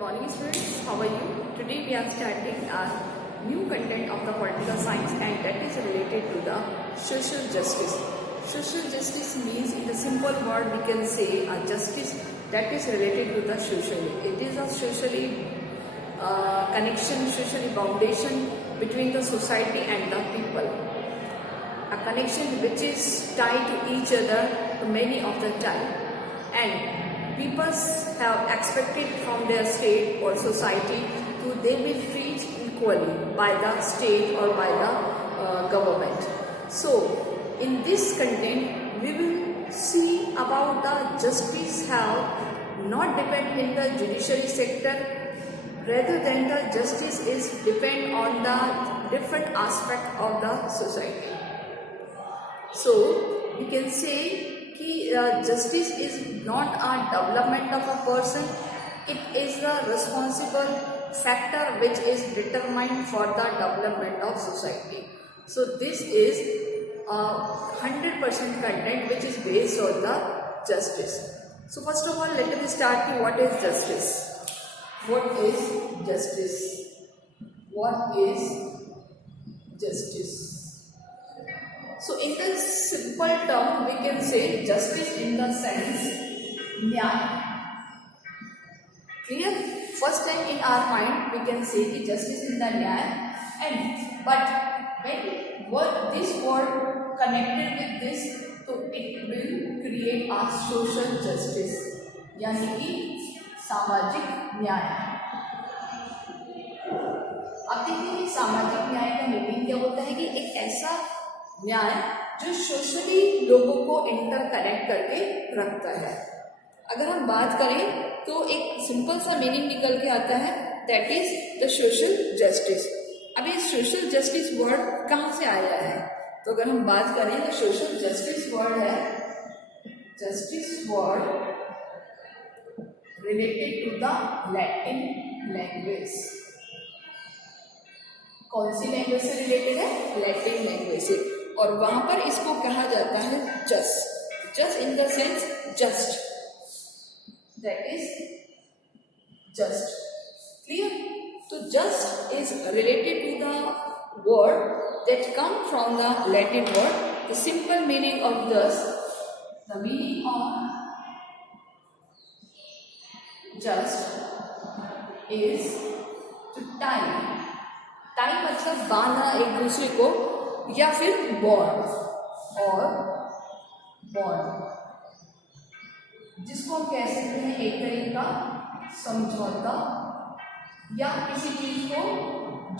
morning students, how are you? Today we are starting our new content of the political science and that is related to the social justice. Social justice means in a simple word we can say a justice that is related to the socially. It is a socially connection, socially foundation between the society and the people. A connection which is tied to each other many of the time, and people have expected from their state or society to they will treat equally by the state or by the government. So in this content we will see about the justice have not depend in the judiciary sector, rather than the justice is depend on the different aspect of the society. So we can say that justice is not a development of a person, it is the responsible factor which is determined for the development of society. So this is 100% content which is based on the justice. So first of all, let us start with what is justice. What is justice? What is justice? So in the simple term we can say justice in the sense nyaya. Clear? First time in our mind we can say that justice in the nyaya, and but when this word connected with this, so it will create a social justice, यानी कि सामाजिक न्याय. अब देखिए सामाजिक न्याय का meaning क्या होता है कि एक ऐसा न्याय जो सोशली लोगों को इंटरकनेक्ट करके रखता है. अगर हम बात करें तो एक सिंपल सा मीनिंग निकल के आता है, that is the social justice. अब ये सोशल जस्टिस वर्ड कहाँ से आया है? तो अगर हम बात करें तो सोशल जस्टिस वर्ड है, justice word related to the Latin language. कौन सी लैंग्वेज से रिलेटेड है? लैटिन लैंग्वेज से. और वहां पर इसको कहा जाता है just. Just in the sense just, that is just. Clear? तो just is related to the word that come from the Latin word. The simple meaning of just, the meaning of just is to time. Time मतलब बांधना एक दूसरे को, या फिर bond और bond, जिसको हम कह सकते हैं एक तरीके का समझौता या किसी चीज को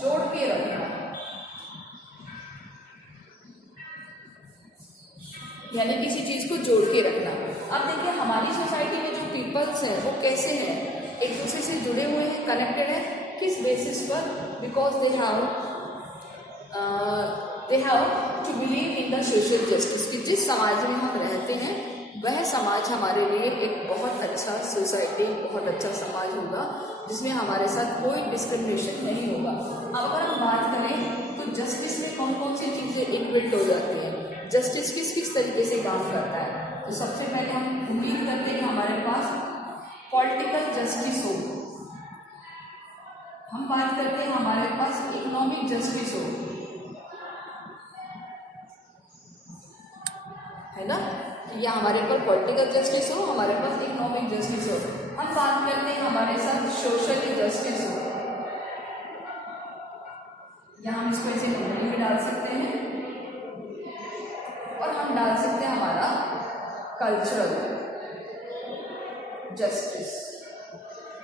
जोड़ के रखना, यानी किसी चीज को जोड़ के रखना. अब देखिए हमारी सोसाइटी में जो पीपल्स हैं वो कैसे हैं, एक दूसरे से जुड़े हुए हैं, कनेक्टेड हैं. किस बेसिस पर? Because they have to believe in the social justice. कि जिस समाज में हम रहते हैं वह समाज हमारे लिए एक बहुत अच्छा सोसाइटी, बहुत अच्छा समाज होगा जिसमें हमारे साथ कोई डिस्क्रिमिनेशन नहीं होगा. अब अगर हम बात करें तो जस्टिस में कौन कौन सी चीज़ें इक्विट हो जाती हैं, जस्टिस किस किस तरीके से काम करता है. तो सबसे पहले हम उम्मीद करते हैं कि हमारे पास पॉलिटिकल जस्टिस हो. हम बात करते हैं हमारे पास इकोनॉमिक जस्टिस हो, है ना, या हमारे पास पॉलिटिकल जस्टिस हो, हमारे पास इकोनॉमिक जस्टिस हो. हम बात करते हैं हमारे साथ सोशल जस्टिस हो, या हम इसको ऐसे नंबर में डाल सकते हैं, और हम डाल सकते हैं हमारा कल्चरल जस्टिस,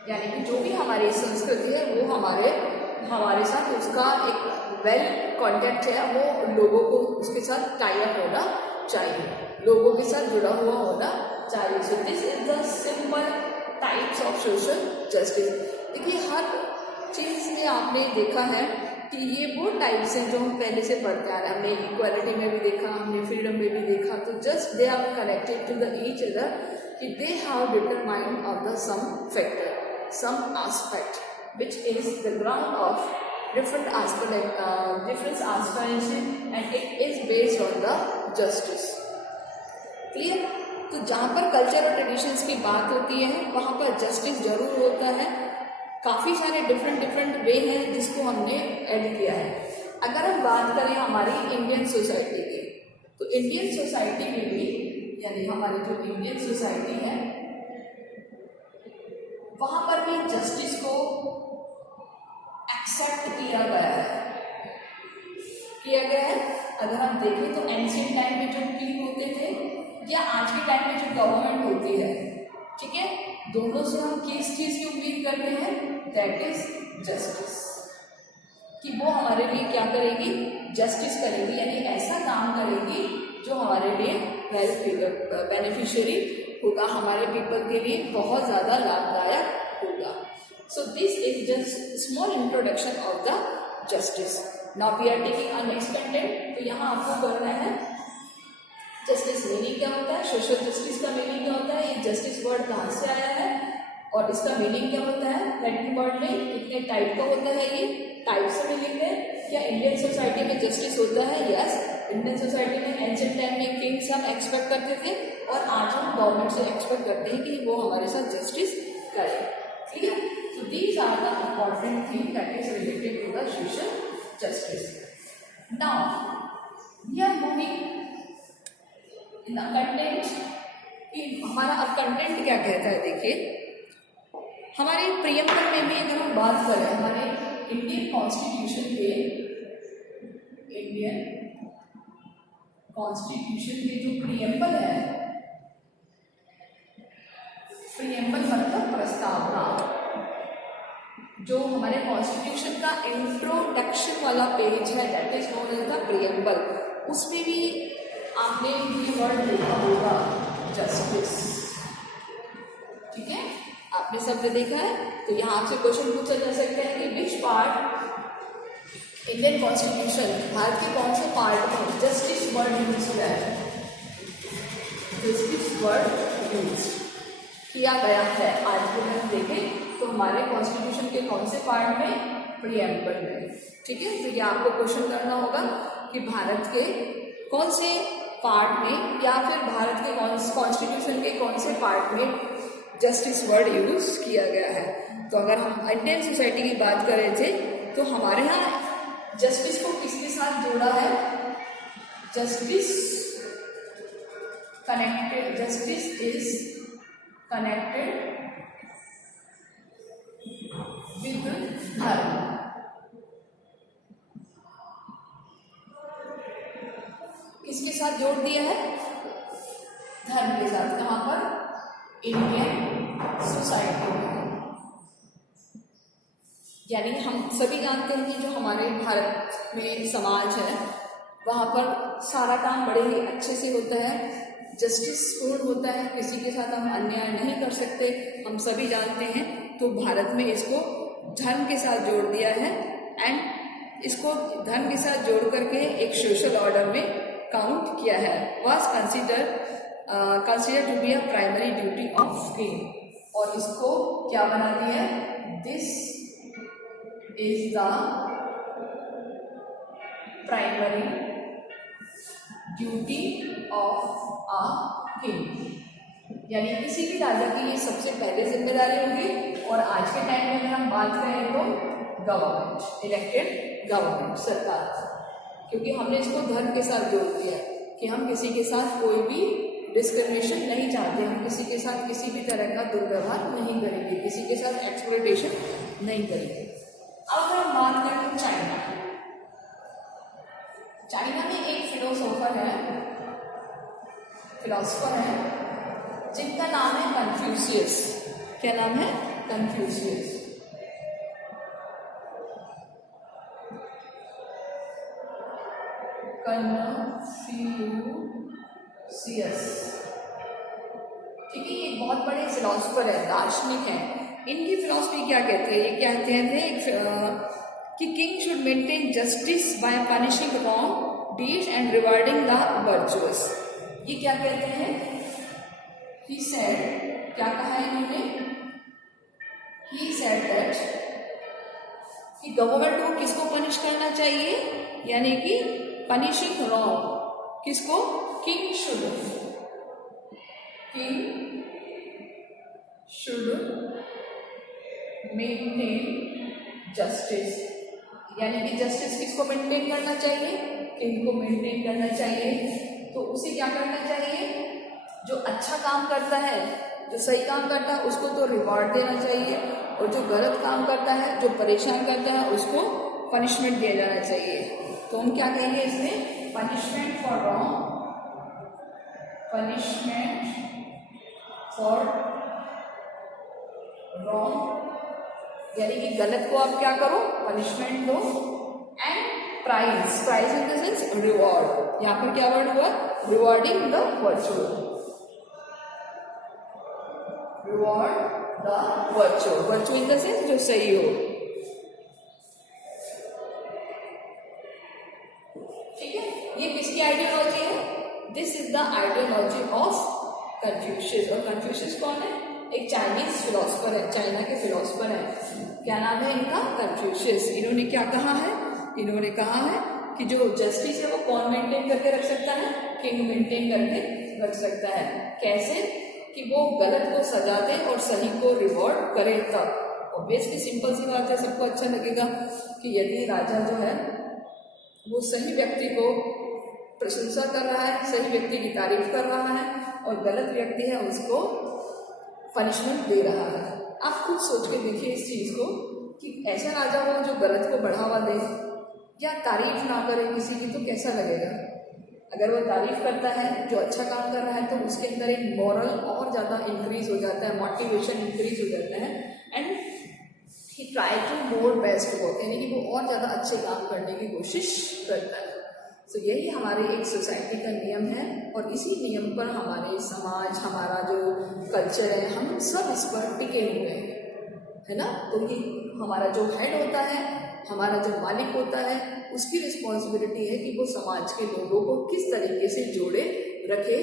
यानी कि जो भी हमारी संस्कृति है वो हमारे साथ उसका एक वेल कॉन्टेक्ट है, वो लोगों को उसके साथ टाई अप होना चाहिए, लोगों के साथ जुड़ा हुआ होना चाहिए. सो this is the simple types of social justice. देखिए हर चीज़ में आपने देखा है कि ये वो टाइप्स हैं जो हम पहले से पढ़ते आ रहे हैं. हमने इक्वालिटी में भी देखा, हमने फ्रीडम में भी देखा. तो just they are connected to the each other, कि they have determined of the some factor, some aspect which is the ground of different aspiration and it is based on the justice. Clear? तो जहाँ पर culture और traditions की बात होती है वहाँ पर जस्टिस जरूर होता है, काफ़ी सारे डिफरेंट डिफरेंट वे हैं जिसको हमने ऐड किया है। अगर हम बात करें हमारी इंडियन सोसाइटी की, तो इंडियन सोसाइटी में भी, यानी हमारी जो इंडियन सोसाइटी है वहाँ पर भी जस्टिस को एक्सेप्ट किया गया है। अगर हम देखें तो एंशिएंट टाइम में जो किंग होते थे या आज के टाइम में जो गवर्नमेंट होती है, ठीक है, दोनों से हम किस चीज़ की उम्मीद करते हैं, दैट इज जस्टिस, कि वो हमारे लिए क्या करेगी, जस्टिस करेगी, यानी ऐसा काम करेगी जो हमारे लिए बेनिफिशियरी होगा, हमारे पीपल के लिए बहुत ज़्यादा लाभदायक होगा। So this is just small introduction of the justice. Now we are taking a next content. तो यहाँ आपको करना है जस्टिस मीनिंग क्या होता है, सोशल जस्टिस का मीनिंग क्या होता है, ये जस्टिस वर्ड कहाँ से आया है और इसका मीनिंग क्या होता है, लैटिन वर्ड में कितने टाइप का होता है, ये टाइप से मीनिंग है। क्या इंडियन सोसाइटी में जस्टिस होता है, यस, इंडियन सोसाइटी में एंशिएंट टाइम में किंग्स हम एक्सपेक्ट करते थे और आज हम गवर्नमेंट से एक्सपेक्ट करते हैं कि वो हमारे साथ जस्टिस करे। Clear? So these are the important thing that is related to the social justice. Now we are moving in the content. कि हमारा अब कंटेंट क्या कहता है, देखिए हमारे प्रियम्बल में भी अगर हम बात करें, हमारे इंडियन कॉन्स्टिट्यूशन के जो प्रियम्बल है, प्रियम्बल मतलब प्रस्तावना, जो हमारे कॉन्स्टिट्यूशन का इंट्रोडक्शन वाला पेज है that is known as the preamble, उसमें भी आपने ये वर्ड देखा होगा जस्टिस, ठीक है, आपने सबने देखा है। तो यहाँ आपसे क्वेश्चन पूछा जा सकता है कि which part Indian constitution, Bharat के कौन से पार्ट में जस्टिस वर्ड यूज हुआ है, जस्टिस वर्ड यूज किया गया है। आज को हम देखें तो हमारे कॉन्स्टिट्यूशन के कौन से पार्ट में, प्रियम्बल में, ठीक है। तो ये आपको क्वेश्चन करना होगा कि भारत के कौन से पार्ट में या फिर भारत के कॉन्स्टिट्यूशन के कौन से पार्ट में जस्टिस वर्ड यूज किया गया है। तो अगर हम इंडियन सोसाइटी की बात कर रहे थे तो हमारे यहाँ जस्टिस को किसके साथ जोड़ा है, justice connected, justice is connected with धर्म। किसके साथ जोड़ दिया है, धर्म के साथ। कहाँ पर, इंडियन सोसाइटी में। यानी हम सभी जानते हैं कि जो हमारे भारत में समाज है वहाँ पर सारा काम बड़े ही अच्छे से होता है, जस्टिस पूर्ण होता है, किसी के साथ हम अन्याय नहीं कर सकते, हम सभी जानते हैं। तो भारत में इसको धर्म के साथ जोड़ दिया है एंड इसको धर्म के साथ जोड़ करके एक सोशल ऑर्डर में काउंट किया है, was consider to be a primary duty of king. और इसको क्या बना दिया है, this is the primary duty of a king, यानी किसी भी राजा की ये सबसे पहले जिम्मेदारी होगी। और आज के टाइम में अगर हम बात करें तो गवर्नमेंट, इलेक्टेड गवर्नमेंट, सरकार, क्योंकि हमने इसको धर्म के साथ जोड़ दिया कि हम किसी के साथ कोई भी डिस्क्रिमिनेशन नहीं चाहते, हम किसी के साथ किसी भी तरह का दुर्व्यवहार नहीं करेंगे, किसी के साथ एक्सप्लॉइटेशन नहीं करेंगे। अब अगर हम बात करें तो चाइना में एक फिलोसोफर है जिनका नाम है कन्फ्यूशियस। क्या नाम है, कन्फ्यूशियस। ठीक है, ये बहुत बड़े फिलोसोफर है, दार्शनिक है। इनकी फिलोसफी क्या कहते हैं, ये क्या कहते हैं कि king should maintain justice by punishing wrong deeds and rewarding the virtuous. ये क्या कहते हैं, ही सेड, क्या कहा है इन्होंने, ही सेड दैट कि गवर्नमेंट को किसको पनिश करना चाहिए, यानी कि पनिशिंग रॉन्ग, किसको, किंग शुड मेंटेन जस्टिस, यानी कि जस्टिस किसको मेंटेन करना चाहिए, किंग को मेंटेन करना चाहिए। तो उसे क्या करना चाहिए, जो अच्छा काम करता है, जो सही काम करता है उसको तो रिवॉर्ड देना चाहिए, और जो गलत काम करता है, जो परेशान करता है, उसको पनिशमेंट दिया जाना चाहिए। तो हम क्या कहेंगे इसमें, punishment for wrong, punishment for wrong, यानी कि गलत को आप क्या करो, पनिशमेंट दो। And prize, prize in the sense reward, यहाँ पर क्या वर्ड हुआ, rewarding the virtual, reward the virtual, virtue in the sense जो सही हो। ठीक है, ये किसकी आइडियोलॉजी है, this is the ideology of Confucius. और कन्फ्यूशियस कौन है, एक चाइनीज फिलोसफर है, चाइना के फिलोसफर है, क्या नाम है इनका, कन्फ्यूशियस। इन्होंने क्या कहा है, इन्होंने कहा है कि जो जस्टिस है वो कौन मेंटेन करके रख सकता है, किंग मेंटेन करके रख सकता है। कैसे, कि वो गलत को सजा दे और सही को रिवॉर्ड करे। तब ऑब्वियसली सिंपल सी बात है, सबको अच्छा लगेगा कि यदि राजा जो है वो सही व्यक्ति को प्रशंसा कर रहा है, सही व्यक्ति की तारीफ कर रहा है, और गलत व्यक्ति है उसको पनिशमेंट दे रहा है। आप खुद सोच के देखिए इस चीज को, कि ऐसा राजा हो जो गलत को बढ़ावा दे या तारीफ ना करे किसी की, तो कैसा लगेगा। अगर वो तारीफ करता है, जो अच्छा काम कर रहा है, तो उसके अंदर एक मॉरल और ज़्यादा इंक्रीज हो जाता है, मोटिवेशन इंक्रीज हो जाता है, and he try to more best work, यानी कि वो और ज़्यादा अच्छे काम करने की कोशिश करता है। तो यही हमारे एक सोसाइटी का नियम है, और इसी नियम पर हमारे समाज, हमारा जो कल्चर है, हम सब इस पर टिके हुए हैं, है ना। तो ये हमारा जो हेड होता है, हमारा जो मालिक होता है, उसकी रिस्पॉन्सिबिलिटी है कि वो समाज के लोगों को किस तरीके से जोड़े रखे,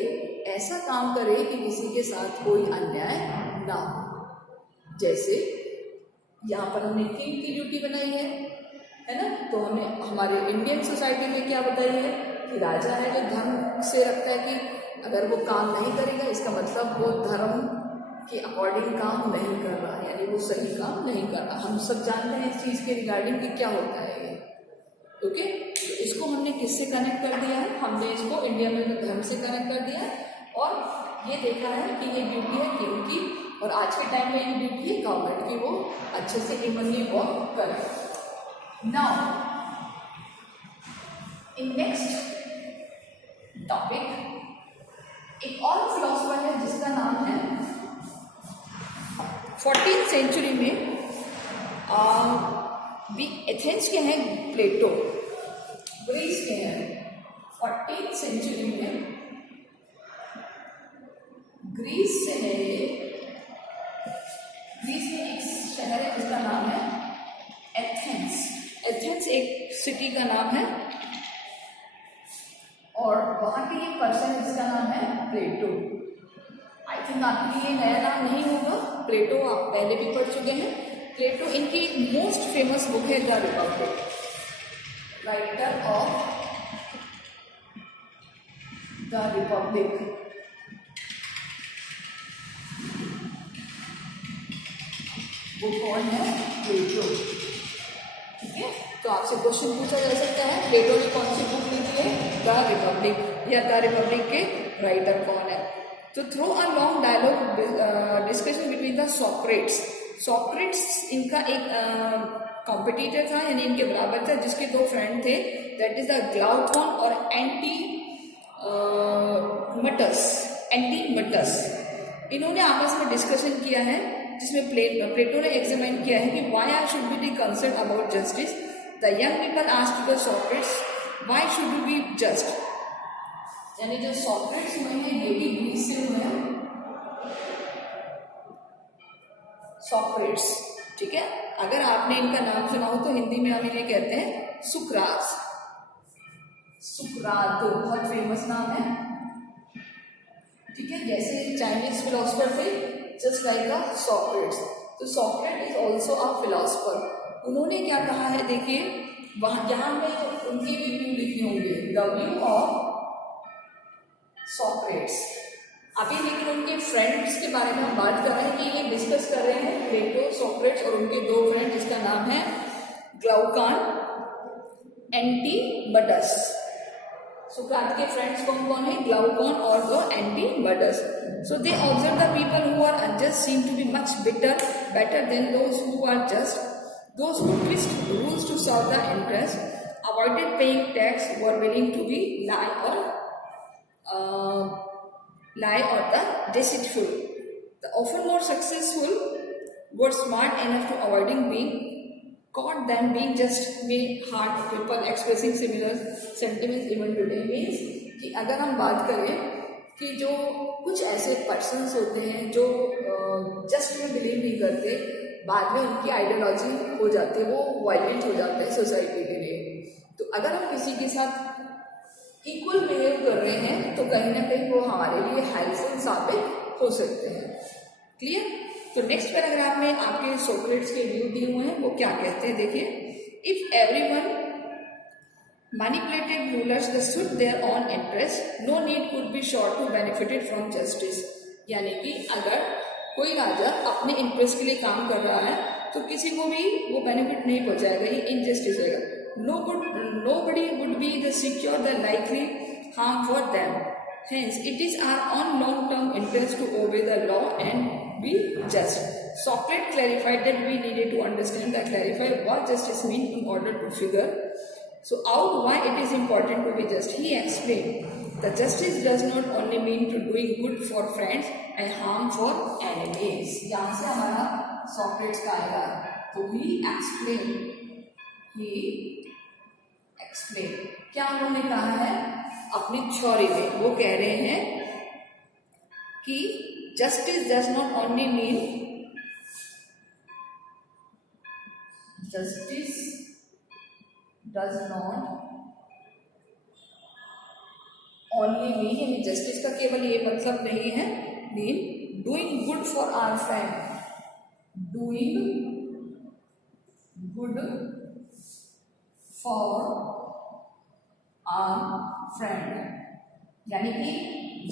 ऐसा काम करे कि किसी के साथ कोई अन्याय ना हो। जैसे यहाँ पर हमने किंग की ड्यूटी बनाई है ना। तो हमें हमारे इंडियन सोसाइटी में क्या बताई है कि राजा है जो धर्म से रखता है कि अगर वो काम नहीं करेगा, इसका मतलब वो धर्म के अकॉर्डिंग काम नहीं कर रहा, यानी वो सही काम नहीं कर रहा। हम सब जानते हैं इस चीज़ के रिगार्डिंग कि क्या होता है ये। ओके, तो इसको हमने किससे कनेक्ट कर दिया है, हमने इसको इंडिया में धर्म से कनेक्ट कर दिया है, और ये देखा है कि ये ड्यूटी है किंग की, और आज के टाइम में ये ड्यूटी है गवर्नमेंट की, वो अच्छे से ह्यूमनली वर्क करे। नाउ इन नेक्स्ट टॉपिक एक और फिलोसफर है जिसका नाम है 14th सेंचुरी में भी एथेंस के हैं प्लेटो, ग्रीस के हैं। 14th सेंचुरी में ग्रीस से है ये, ग्रीस में एक शहर है जिसका नाम है एथेंस। एथेंस एक सिटी का नाम है, और वहाँ के एक पर्सन है जिसका नाम है प्लेटो। आई थिंक आपके लिए नया नाम नहीं होगा, प्लेटो आप पहले भी पढ़ चुके हैं। प्लेटो, इनकी एक मोस्ट फेमस बुक है the Republic, writer of the Republic. वो कौन है, प्लेटो। ठीक है, तो आपसे क्वेश्चन पूछा जा सकता है प्लेटो ने कौन सी बुक लिखी है, द रिपब्लिक, या द रिपब्लिक के राइटर कौन है। तो through a long dialogue discussion between the Socrates, Socrates इनका एक कॉम्पिटिटर था, यानी इनके बराबर था, जिसके दो फ्रेंड थे, दैट इज द ग्लाउथॉन और एंटीमटस। इन्होंने आपस में डिस्कशन किया है, जिसमें प्लेटो ने एग्जामिन किया है कि why I should be the concern about justice. The young people asked the Socrates why should you be just, यानी जो सॉक्रेट्स हुए हैं ये भी ग्रीस से हुए हैं, सॉक्रेट्स। ठीक है, अगर आपने इनका नाम सुना हो तो हिंदी में हम इन्हें कहते हैं सुकरात। सुकरात बहुत फेमस नाम है। ठीक है, जैसे चाइनीज फिलोसफर थे जस्ट लाइक अ सॉक्रेट्स, तो सॉक्रेट इज ऑल्सो अ फिलोसफर। उन्होंने क्या कहा है, देखिए वहाँ यहाँ में उनकी भी व्यू लिखी होंगी, द व्यू ऑफ सॉक्रेट्स। अभी लेकिन उनके फ्रेंड्स के बारे में हम बात कर रहे हैं कि ये डिस्कस कर रहे हैं प्लेटो सोक्रेट्स और उनके दो फ्रेंड जिसका नाम है ग्लाउकान, एंटीबडस। सोक्रात के फ्रेंड्स कौन कौन है? ग्लाउकॉन और दो एंटीबडस। So they observe the people who are unjust seem to be much better than those who are just. Those who twist rules to serve the interest, avoided paying tax, were willing to be lie or the deceitful. The often more successful were smart enough to avoiding being caught than being just made hard people expressing similar sentiments even today. Means कि अगर हम बात करें कि जो कुछ ऐसे persons होते हैं जो जस्ट में बिलीव नहीं करते, बाद में उनकी आइडियोलॉजी हो जाती है, वो वायलेंट हो जाते हैं सोसाइटी के लिए। तो अगर हम किसी के साथ इक्वल बिहेव कर रहे हैं तो कहीं ना कहीं वो हमारे लिए हेल्पफुल साबित हो सकते हैं। क्लियर? तो नेक्स्ट पैराग्राफ में आपके सोक्रेट्स के व्यू दिए हुए हैं, वो क्या कहते हैं देखिए। If everyone manipulated rulers the suit their own interest, no need could be sure to benefited from justice। यानी कि अगर कोई राजा अपने इंटरेस्ट के लिए काम कर रहा है तो किसी को भी वो बेनिफिट नहीं पहुंचाएगा, ये इनजस्टिस होगा। Nobody would be the secure the likely harm for them, hence it is our own long-term interest to obey the law and be just। Socrates clarified that we needed to understand and clarify what justice means in order to figure out why it is important to be just। He explained that justice does not only mean to doing good for friends and harm for enemies। यहाँ से हमारा Socrates का आएगा। तो he explained क्या उन्होंने कहा है अपनी थ्योरी में? वो कह रहे हैं कि justice does not only mean यानी जस्टिस का केवल ये मतलब नहीं है mean doing good for our friend, doing good for our friend. यानी कि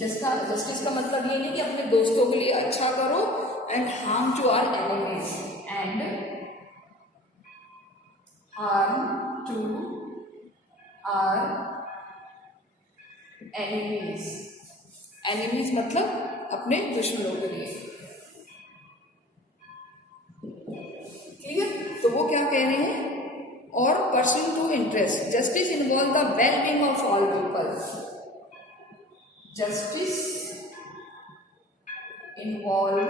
जस्टिस का मतलब ये नहीं कि अपने दोस्तों के लिए अच्छा करो and harm to our enemies, enemies मतलब अपने दुश्मनों के लिए। क्लियर? तो वो क्या कह रहे हैं? और pursuing to interest, justice involve the well being of all people. Justice involve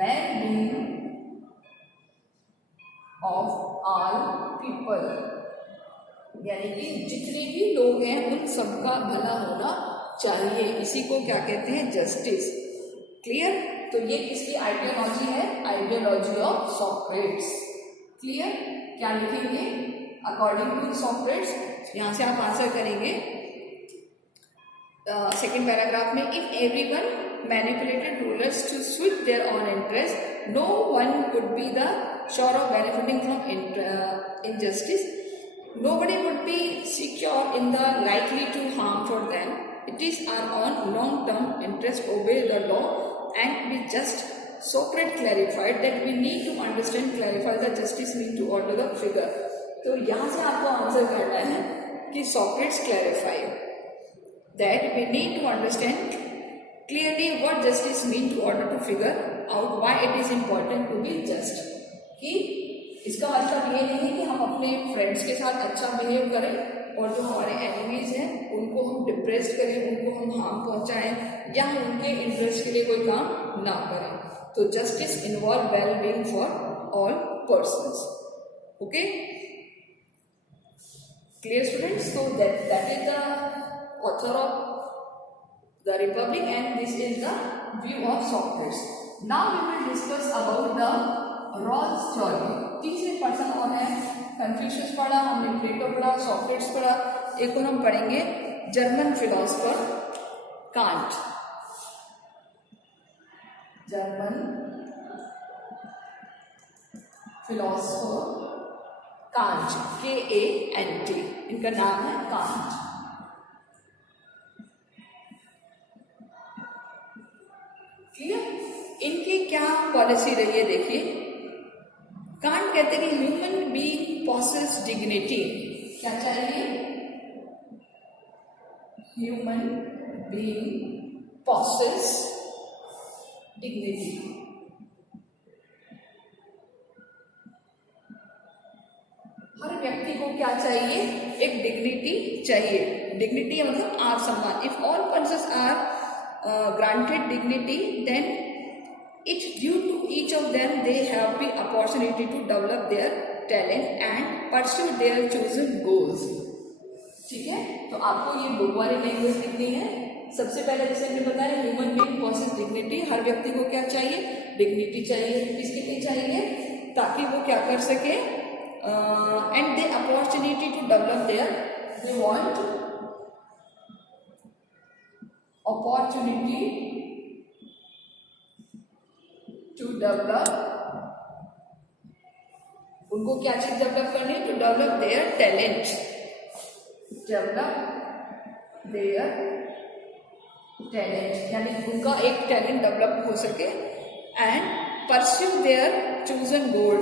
well being of all people, यानी कि जितने भी लोग हैं उन सबका भला होना चाहिए। इसी को क्या कहते हैं? जस्टिस। क्लियर? तो ये किसकी आइडियोलॉजी है? Ideology of Socrates. क्लियर? क्या लिखेंगे? According to Socrates. यहां से आप आंसर करेंगे सेकेंड पैराग्राफ में। If everyone manipulated rulers to suit their own interest, no one could be the sure of benefiting from injustice. Nobody would be secure in the likely to harm for them. It is our own long-term interest to obey the law and be just। Socrates clarified that we need to understand, clarify the justice mean to order the figure। तो यहाँ से आपको answer करना है कि Socrates clarified that we need to understand clearly what justice mean to order to figure out why it is important to be just। कि इसका मतलब ये नहीं है कि हम अपने फ्रेंड्स के साथ अच्छा बिहेव करें और जो हमारे एनिमीज हैं उनको हम डिप्रेस करें, उनको हम हार्म पहुंचाएं या उनके इंटरेस्ट के लिए कोई काम ना करें। तो justice involve well being for all persons. Okay, clear students? तो that is the author of the Republic and this is the view of Socrates. Now we will discuss about the Rawls theory. तीसरे person और है Confucius पढ़ा हमने, प्लेटो पढ़ा, Socrates पढ़ा, एक और हम पढ़ेंगे German philosopher can't. German philosopher can't, KANT, इनका नाम है कांट। क्लियर? इनकी क्या पॉलिसी रही है, देखिए। कांट कहते हैं कि ह्यूमन बीइंग पॉसेस डिग्निटी। क्या चाहिए? Human being possess dignity. हर व्यक्ति को क्या चाहिए? एक डिग्निटी चाहिए। डिग्निटी मतलब आर सम्मान। If all persons are granted dignity, then it's due to each of them they have the opportunity to develop their talent and pursue their chosen goals। ठीक है, तो आपको ये बुक वाली लैंग्वेज लिखनी है। सबसे पहले जैसे हमने बताया, ह्यूमन बीइंग पॉसेस डिग्निटी। हर व्यक्ति को क्या चाहिए? डिग्निटी चाहिए। किसके लिए चाहिए? ताकि वो क्या कर सके? And they opportunity to develop their, they want opportunity to develop, उनको क्या चीज डेवलप करनी है? To develop their talent, develop their talent, यानी उनका एक टैलेंट डेवलप हो सके। And pursue their chosen goal,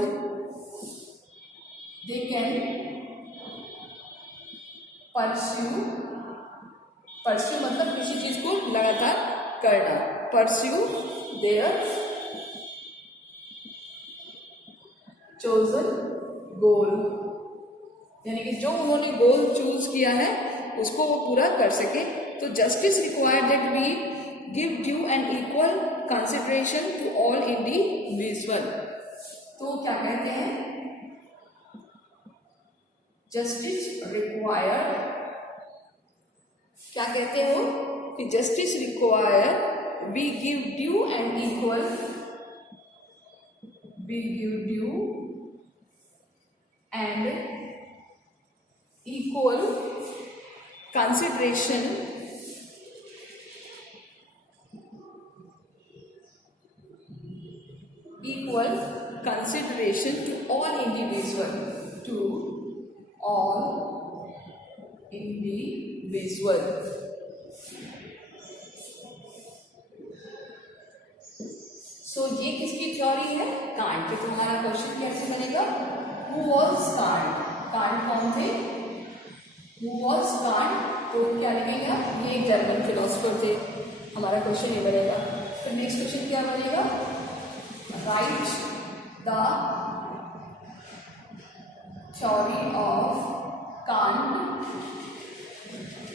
they can pursue, pursue मतलब किसी चीज को लगातार करना। परस्यू देयर चोजन गोल, यानी कि जो उन्होंने गोल चूज किया है उसको वो पूरा कर सके। तो justice required that we give due and equal consideration to all individual. तो क्या कहते हैं? जस्टिस रिक्वायर्ड, क्या कहते हो कि justice require we give due and equal, we give due and equal consideration to all individual, to all individual। So ये किसकी थ्योरी है? कांट की। तुम्हारा क्वेश्चन कैसे बनेगा? Who was Kant? कांट कौन थे? Who was Kant? तो क्या लिखेगा? ये एक जर्मन फिलोसफर थे। हमारा क्वेश्चन ये बनेगा। फिर नेक्स्ट क्वेश्चन क्या बनेगा? Right the theory of can't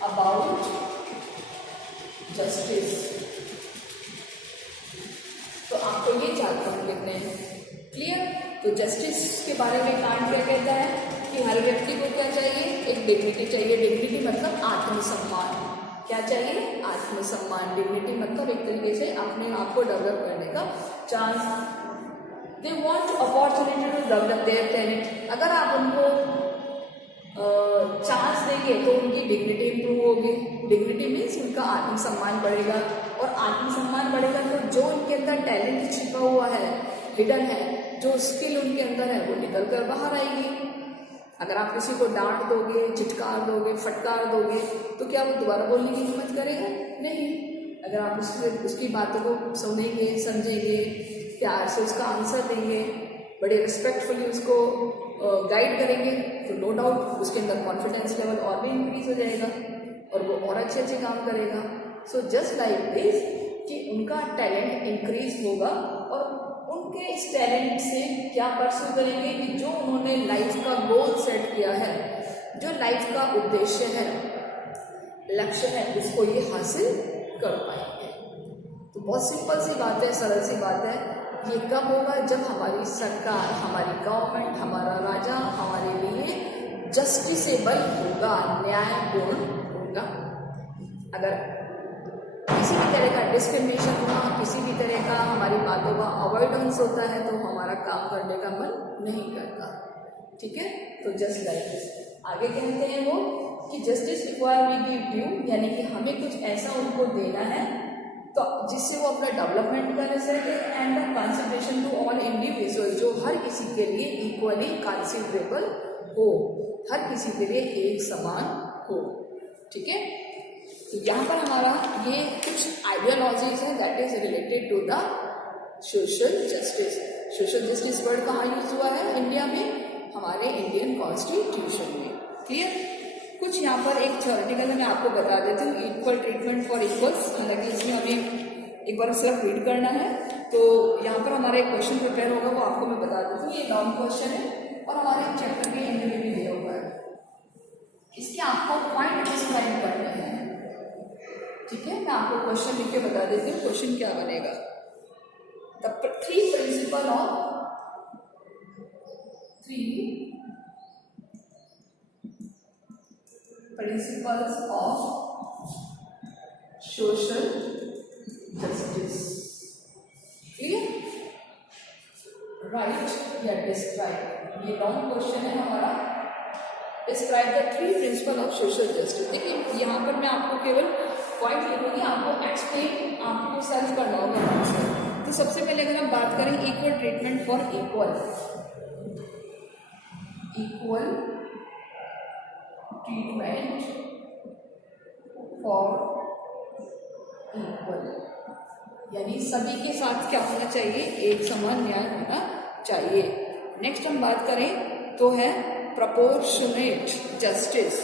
about justice. तो आपको ये चार पॉइंट लिखने हैं। क्लियर? तो जस्टिस के बारे में कांट क्या कहता है कि हर व्यक्ति को क्या चाहिए? एक डिग्निटी चाहिए। डिग्निटी मतलब आत्मसम्मान। क्या चाहिए? आत्मसम्मान। डिग्निटी मतलब एक तरीके से अपने आप को डेवलप करने का chance. They want opportunity to develop their talent. अगर आप उनको चांस देंगे तो उनकी डिग्निटी इंप्रूव होगी। डिग्निटी मीन्स उनका आत्मसम्मान बढ़ेगा, और आत्मसम्मान बढ़ेगा तो जो उनके अंदर टैलेंट छिपा हुआ है, हिडन है, जो स्किल उनके अंदर है, वो निकल कर बाहर आएगी। अगर आप किसी को डांट दोगे, चिटकार दोगे, फटकार दोगे, तो क्या वो दोबारा बोलने की हिम्मत करेगा? नहीं। अगर आप उसकी बातों को सुनेंगे, समझेंगे, प्यार से उसका आंसर देंगे, बड़े रिस्पेक्टफुली उसको गाइड करेंगे, तो नो डाउट उसके अंदर कॉन्फिडेंस लेवल और भी इंक्रीज हो जाएगा और वो और अच्छे अच्छे काम करेगा। सो जस्ट लाइक दिस कि उनका टैलेंट इंक्रीज होगा, और उनके इस टैलेंट से क्या परस्यू करेंगे कि जो उन्होंने लाइफ का गोल सेट किया है, जो लाइफ का उद्देश्य है, लक्ष्य है, उसको ये हासिल कर पाएंगे। तो बहुत सिंपल सी बात है, सरल सी बात है। ये कब होगा? जब हमारी सरकार, हमारी गवर्नमेंट, हमारा राजा हमारे लिए जस्टिसेबल होगा, न्यायपूर्ण होगा। अगर किसी भी तरह का डिस्क्रिमिनेशन हुआ, किसी भी तरह का हमारी बातों का अवॉइडेंस होता है, तो हमारा काम करने का मन नहीं करता। ठीक है? तो जस्ट लाइक दिस आगे कहते हैं वो कि justice require we give due, यानी कि हमें कुछ ऐसा उनको देना है तो जिससे वो अपना डेवलपमेंट कर सके, and the consideration to all individual, जो हर किसी के लिए इक्वली कंसिडरेबल हो, हर किसी के लिए एक समान हो। ठीक है? तो यहाँ पर हमारा ये कुछ आइडियोलॉजीज है that is related to the social justice. Social justice word कहाँ यूज हुआ है इंडिया में? हमारे इंडियन कॉन्स्टिट्यूशन में। क्लियर? कुछ यहाँ पर एक थ्योरेटिकल मैं आपको बता देती हूँ। इक्वल ट्रीटमेंट फॉर इक्वल्स, हालांकि इसमें हमें एक बार सिर्फ रीड करना है, तो यहाँ पर हमारा एक क्वेश्चन प्रिपेयर होगा, वो आपको मैं बता देती हूँ। ये लॉन्ग क्वेश्चन है और हमारे चैप्टर के एंड में भी दिया हुआ है। इसके आपको पॉइंट डिस्क्राइब करने हैं, ठीक है? मैं आपको क्वेश्चन लिख के बता देती हूँ क्वेश्चन क्या बनेगा। The 3 principles of social justice. Clear? Right या डिस्क्राइब, ये लॉन्ग क्वेश्चन है हमारा। Describe the 3 principle of social justice. देखिए यहाँ पर मैं आपको केवल पॉइंट लिखूंगी, आपको एक्सप्लेन आपको सेल्फ करना होगा आंसर। तो सबसे पहले अगर हम बात करें equal treatment for equal, equal treatment for equal, यानी सभी के साथ क्या होना चाहिए? एक समान न्याय होना चाहिए। नेक्स्ट हम बात करें तो है प्रोपोर्शनेट जस्टिस।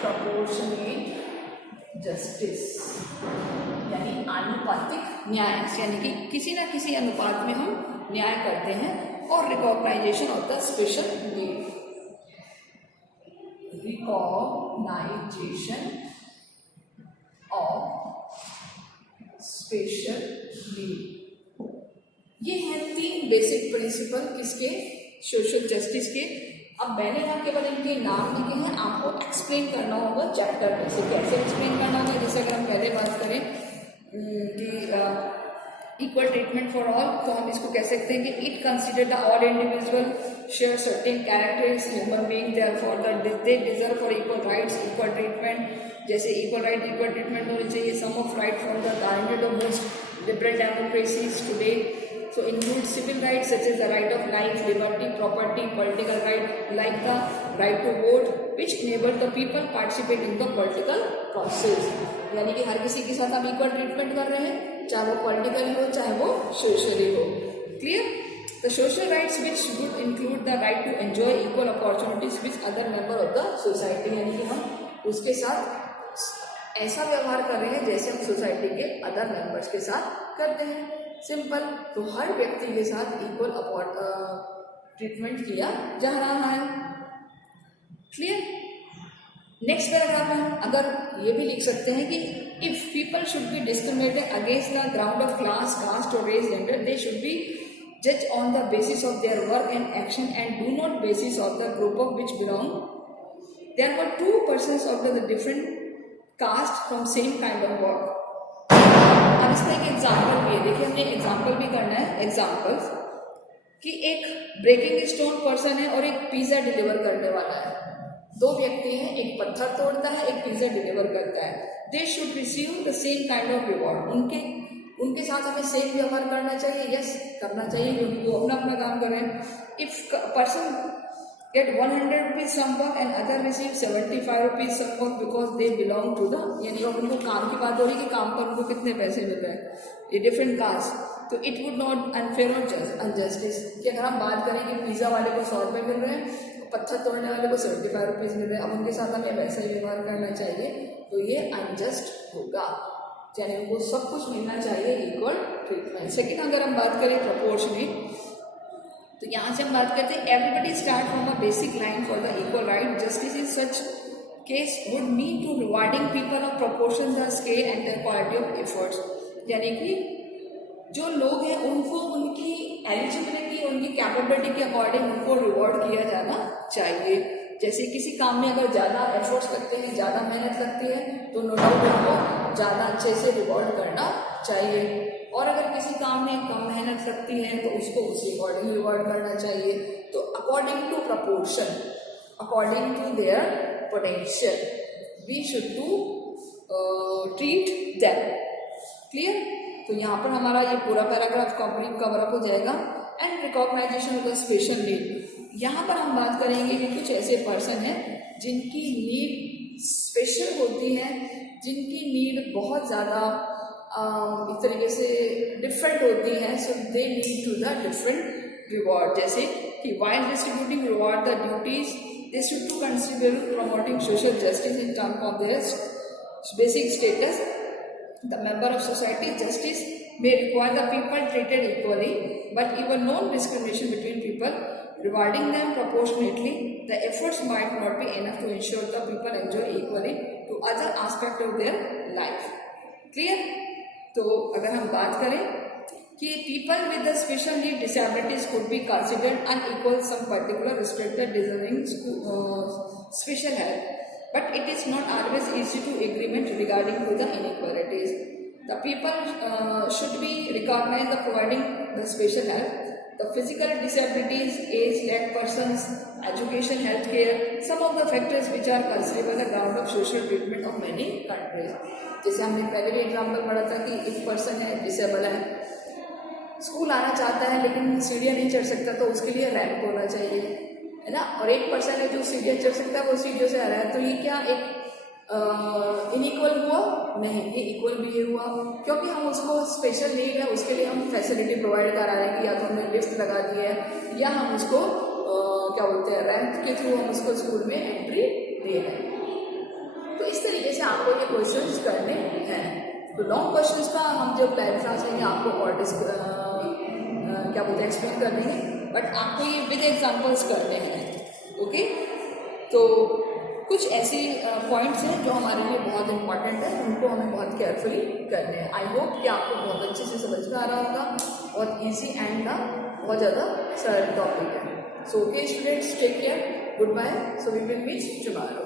प्रोपोर्शनेट जस्टिस यानी आनुपातिक न्याय, यानी कि किसी ना किसी अनुपात में हम न्याय करते हैं। और recognization of the special need, recognization of special need, ये हैं 3 बेसिक प्रिंसिपल किसके? सोशल जस्टिस के। अब मैंने यहाँ केवल इनके नाम लिखे हैं, आपको एक्सप्लेन करना होगा चैप्टर में से। कैसे एक्सप्लेन करना होगा? जैसे अगर हम पहले बात करें कि इक्वल ट्रीटमेंट फॉर ऑल, तो हम इसको कह सकते हैं कि it consider the all individual share certain characters human being, therefore they deserve for equal rights, equal treatment. जैसे इक्वल राइट, इक्वल ट्रीटमेंट होनी चाहिए। Some of right from the guaranteed of most liberal democracies today, so include civil rights such as the right of life, liberty, property, political right like the right to vote, which enable the people participate in the political process। यानी कि हर किसी के साथ हम equal treatment कर रहे हैं, चाहे वो पॉलिटिकली हो चाहे वो सोशली हो। Clear? The social rights which would include the right to enjoy equal opportunities with other member of the society, यानी कि हम उसके साथ ऐसा व्यवहार कर रहे हैं जैसे हम सोसाइटी के अदर मेंबर्स के साथ करते हैं। सिंपल। तो हर व्यक्ति के साथ इक्वल ट्रीटमेंट किया जा रहा है। क्लियर? नेक्स्ट पैराग्राफ में अगर ये भी लिख सकते हैं कि if people should be discriminated against the ground of class, caste और race, gender, they should be जज on the basis of their work and action and do not basis of the group of which belong. There were 2 persons of the different caste from same kind of work. अब इसका एक example भी है, देखिए हमने example भी करना है। एग्जाम्पल कि एक ब्रेकिंग स्टोन पर्सन है और एक पिज्जा डिलीवर करने वाला है। 2 व्यक्ति हैं, एक पत्थर तोड़ता है, एक पिज्जा डिलीवर करता है। They should receive the same kind of reward. उनके साथ हमें सेम व्यवहार करना चाहिए। यस, करना चाहिए क्योंकि वो अपना अपना काम कर रहे हैं। If person get 100 rupees some work and other receive 75 rupees some work because they belong to the, यानी उनको काम की बात हो रही है कि काम पर उनको कितने पैसे मिल रहे हैं, ये डिफरेंट कास्ट। तो इट वुड नॉट अनफेयर और अनजस्टिस कि अगर हम बात करें कि पिज्जा वाले को 100 रुपये मिल रहे हैं, पत्थर तोड़ने वाले को 75 रुपीज़ मिल रहे हैं, अब उनके साथ हमें वैसा ही व्यवहार करना चाहिए, तो ये अनजस्ट होगा। यानी उनको सब कुछ मिलना चाहिए, इक्वल ट्रीटमेंट। सेकेंड, अगर हम बात करें प्रोपोर्शनेट, तो यहाँ से हम बात करते हैं everybody start from a basic line for the equal right. Justice in such case would mean to rewarding people of proportion the scale and the quality of efforts. यानी कि जो लोग हैं उनको उनकी एलिजिबिलिटी, उनकी कैपेबिलिटी के अकॉर्डिंग उनको रिवॉर्ड किया जाना चाहिए। जैसे किसी काम में अगर ज़्यादा एफर्ट्स लगते हैं, ज़्यादा मेहनत लगती है, तो नो डाउट उनको ज़्यादा अच्छे से रिवॉर्ड करना चाहिए। और अगर किसी काम में कम मेहनत लगती है तो उसको उसी अकॉर्डिंग रिवॉर्ड करना चाहिए। तो according to proportion, according to their potential, we should to treat them. Clear? तो यहाँ पर हमारा ये पूरा पैराग्राफ कंप्लीट कवर अप हो जाएगा। And recognization of the special need. यहाँ पर हम बात करेंगे कि कुछ ऐसे पर्सन हैं जिनकी नीड स्पेशल होती है, जिनकी नीड बहुत ज़्यादा एक तरीके से डिफरेंट होती है, so they need to the different reward. जैसे कि while distributing reward the duties, they should to consider promoting social justice in terms of their basic status. The member of society justice may require the people treated equally, but even no discrimination between people, rewarding them proportionately, the efforts might not be enough to ensure the people enjoy equally to other aspects of their life. Clear? तो अगर हम बात करें कि people with the special need disabilities could be considered unequal some particular restricted deserving special help, but it is not always easy to agreement regarding to the inequalities. The people should be recognized the providing the special help. The physical disabilities, age, lack persons, education, healthcare, some of the factors which are considered the ground of social treatment of many countries. जैसे हमने पहले भी example पढ़ा था कि एक person है disable है, स्कूल आना चाहता है लेकिन सीढ़ियाँ नहीं चढ़ सकता, तो उसके लिए रैंप होना चाहिए, है ना। और एक पर्सन है जो सीढ़ियाँ चढ़ सकता है, वो सीढ़ियों से आ रहा है, तो ये क्या एक इनइक्वल हुआ? नहीं, ये इक्वल भी ये हुआ, क्योंकि हम उसको स्पेशल नीड है उसके लिए हम फैसिलिटी प्रोवाइड करा रहे हैं कि या तो हमने लिफ्ट लगा दी है या हम उसको क्या बोलते हैं रैंप के थ्रू हम उसको स्कूल में एंट्री दे रहे हैं। तो इस तरीके से आपको ये क्वेश्चंस करने हैं। तो लॉन्ग क्वेश्चंस का हम जब लाइव क्लास लेंगे आपको और क्या बोलते हैं एक्सप्लेन कर देंगे, बट आपको ये विद एग्जांपल्स करने हैं। ओके, तो कुछ ऐसी पॉइंट्स हैं जो हमारे लिए बहुत इंपॉर्टेंट है, उनको हमें बहुत केयरफुली करने हैं। आई होप कि आपको बहुत अच्छे से समझ में आ रहा होगा, बहुत ईजी एंड ना बहुत ज़्यादा सरल टॉपिक है। So okay students, take care, good bye, so we will meet tomorrow.